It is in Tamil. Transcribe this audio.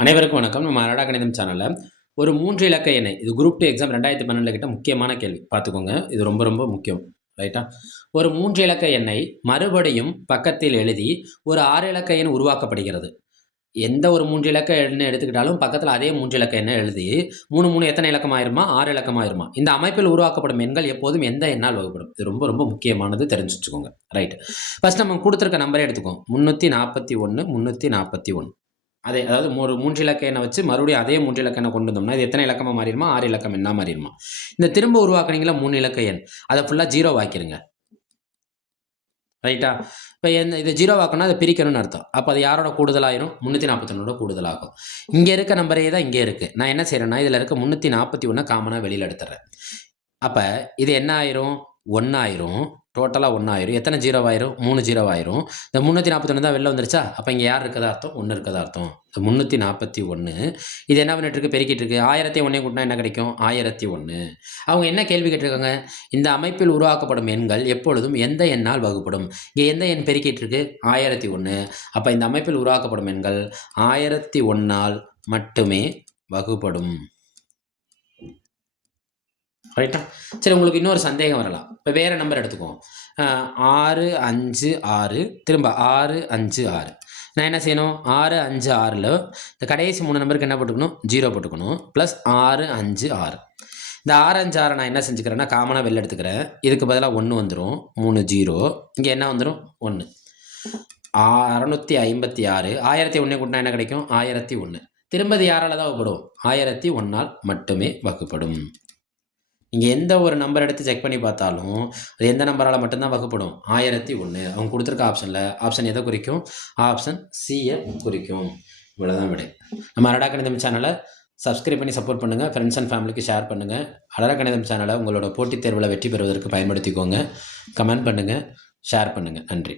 அனைவருக்கும் வணக்கம். நம்ம அரடா கணிதம் சேனலில் ஒரு 3 இலக்க எண்ணை இது குரூப் 2 எக்ஸாம் 2012 கிட்ட முக்கியமான கேள்வி பார்த்துக்கோங்க. இது ரொம்ப ரொம்ப முக்கியம். ரைட்டா? ஒரு 3 இலக்க எண்ணை மறுபடியும் பக்கத்தில் எழுதி ஒரு 6 இலக்க எண் உருவாக்கப்படுகிறது. எந்த ஒரு 3 இலக்க எண்ணை எடுத்துக்கிட்டாலும் பக்கத்தில் அதே 3 இலக்க எண்ணை எழுதி 3 3 எத்தனை இலக்கம் ஆயிருமா? 6 இலக்கம் ஆயிருமா? இந்த அமைப்பில் உருவாக்கப்படும் எண்கள் எப்போதும் எந்த எண்ணால் வகுப்படும்? இது ரொம்ப ரொம்ப முக்கியமானது, தெரிஞ்சு வச்சுக்கோங்க. ரைட். ஃபர்ஸ்ட் நம்ம கொடுத்துருக்க நம்பரே எடுத்துக்கோங்க. 341 341. அதாவது ஒரு 3 இலக்க எண்ணை வச்சு மறுபடியும் அதே 3 இலக்க எண்ணை கொண்டு வந்தோம்னா, இது எத்தனை இலக்கமா மாறிருமா? 6 இலக்கம் எண்ணா மாறிருமா? இந்த திரும்ப உருவாக்குனீங்கல்ல 3 இலக்க எண், அத ஃபுல்லா 0 ஆக்கிருங்க. ரைட்டா? இப்ப இது 0 ஆக்கணும்னா அத பிரிக்கணும்னு அர்த்தம். அப்ப அது யாரோட கூடுதலாயிரும்? 341ஓட கூடுதலாகும். இங்க இருக்க நம்பரே தான் இங்க இருக்கு. நான் என்ன செய்றேன்னா, இதுல இருக்க 341 காமனா வெளியில எடுத்துர்றேன். அப்ப இது என்ன ஆயிரும்? 1 ஆயிரும். டோட்டலா 1 ஆயிரும். எத்தனை 0 ஆயிரும்? 3 0 ஆயிரும். இந்த 341 தான் வெளில வந்துருச்சா? அப்ப இங்க யார் இருக்கதா அர்த்தம்? 1 இருக்கதா அர்த்தம். இந்த 341 இது என்ன பண்ணிட்டு இருக்கு? பெருக்கிட்டு இருக்கு. 1001 கூட்டினா என்ன கிடைக்கும்? 1001. அவங்க என்ன கேள்வி கேட்டிருக்காங்க? இந்த அமைப்பில் உருவாக்கப்படும் எண்கள் எப்பொழுதும் எந்த எண்ணால் வகுப்படும்? இங்க எந்த எண் பெருக்கிட்டு இருக்கு? 1001. அப்ப இந்த அமைப்பில் உருவாக்கப்படும் எண்கள் 1001ஆல் மட்டுமே வகுப்படும். ரைட்டா? சரி, உங்களுக்கு இன்னொரு சந்தேகம் வரலாம். இப்போ வேற நம்பர் எடுத்துக்குவோம். 6 5 6 திரும்ப 6 5 6. நான் என்ன செய்யணும்? 6 5 6ல் இந்த கடைசி 3 நம்பருக்கு என்ன போட்டுக்கணும்? 0 போட்டுக்கணும். ப்ளஸ் 6 5 6. இந்த 6 5 6 நான் என்ன செஞ்சுக்கிறேன்னா காமனாக வெளில எடுத்துக்கிறேன். இதுக்கு பதிலாக 1 வந்துடும். 3 0. இங்கே என்ன வந்துடும்? 1. 656. 1001 கூட்டினா என்ன கிடைக்கும்? 1001. திரும்ப இது யாரால் தான் வகுப்படும்? 1001ஆல் மட்டுமே வகுப்படும். நீங்கள் எந்த ஒரு நம்பர் எடுத்து செக் பண்ணி பார்த்தாலும் அது எந்த நம்பரால் மட்டும்தான் வகுப்படும்? 1001. அவங்க கொடுத்துருக்க ஆப்ஷனில் ஆப்ஷன் எதை குறிக்கும்? ஆப்ஷன் சியை குறிக்கும். இவ்வளோதான் விடை. நம்ம அரடா கணிதம் சேனலை சப்ஸ்கிரைப் பண்ணி சப்போர்ட் பண்ணுங்கள். ஃப்ரெண்ட்ஸ் அண்ட் ஃபேமிலிக்கு ஷேர் பண்ணுங்கள். அரடா கணிதம் சேனலை உங்களோட போட்டித் தேர்வில் வெற்றி பெறுவதற்கு பயன்படுத்திக்கோங்க. கமெண்ட் பண்ணுங்கள், ஷேர் பண்ணுங்கள். நன்றி.